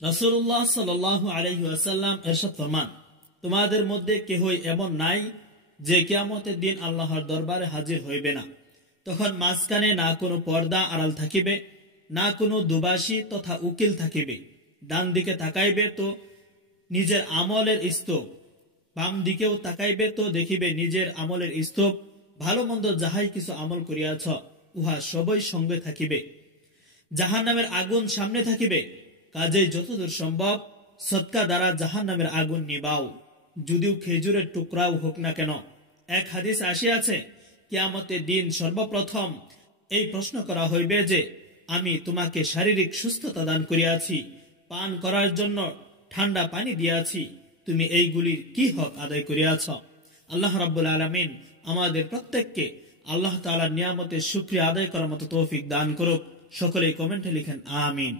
রাসূলুল্লাহ সাল্লাল্লাহু আলাইহি ওয়াসাল্লাম ইরশাদ ফরমান, তোমাদের মধ্যে কেহই এমন নাই যে কিয়ামতের দিন আল্লাহর দরবারে হাজির হইবে না। তখন মাঝখানে না কোনো পর্দা আড়াল থাকিবে, না কোনো দুবাসী তথা উকিল থাকিবে। ডান দিকে তাকাইবে তো নিজের আমলের স্তূপ, বাম দিকেও তাকাইবে তো দেখিবে নিজের আমলের স্তূপ। ভালো মন্দ যাহাই কিছু আমল করিয়াছ উহা সবই সঙ্গে থাকিবে। জাহান্নামের আগুন সামনে থাকিবে, কাজেই যতদূর সম্ভব সদকা দ্বারা জাহান্নামের আগুন নিবাও, যদিও খেজুরের টুকরাও হোক না কেন। এক হাদিস আসিয়াছে, কিয়ামতের দিন সর্বপ্রথম এই প্রশ্ন করা হইবে যে, আমি তোমাকে শারীরিক সুস্থতা দান করিয়াছি, পান করার জন্য ঠান্ডা পানি দিয়াছি, তুমি এইগুলির কি হক আদায় করিয়াছ? আল্লাহ রাব্বুল আলামিন আমাদের প্রত্যেককে আল্লাহ তাআলার নিয়ামতের শুকরিয়া আদায় করার মতো তৌফিক দান করুক। সকলেই কমেন্টে লিখেন আমিন।